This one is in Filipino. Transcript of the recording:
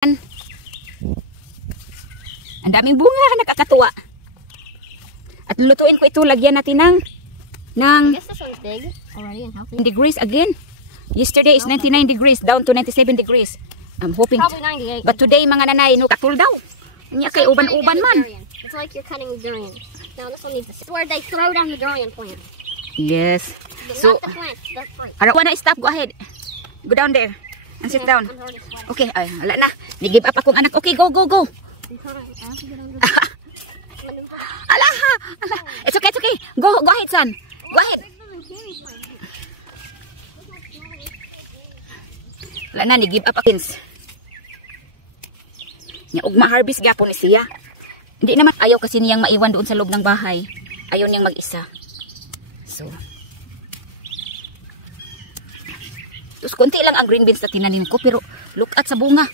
Ang daming bunga, nakakatuwa. At lulutuin ko ito, lagyan natin ng I guess this one's big already and healthy. degrees again. Yesterday is 99 degrees, down to 97 degrees. I'm hoping. Probably 98. But today, mga nanay, no, katul daw. Nya kay uban-uban man. It's like you're cutting durian. Now this one needs to. It's where they throw down the durian plant. Yes. But So, not the plant, the fruit. I don't wanna stop. Go ahead. Go down there and sit down. I'm already sweating. Okay, ay, wala na. Ni-give up akong anak. Okay, go, go, go. I have to get under Ala, ala. It's okay, it's okay. Go, go ahead, son. Go ahead. Wala na, ni-give up ako. Nya, ug ma-harvest gapon ni siya. Hindi naman ayaw kasi niyang maiwan doon sa loob ng bahay. Ayaw niyang mag-isa. So, tapos konti lang ang green beans na tinanim ko, pero look at sa bunga.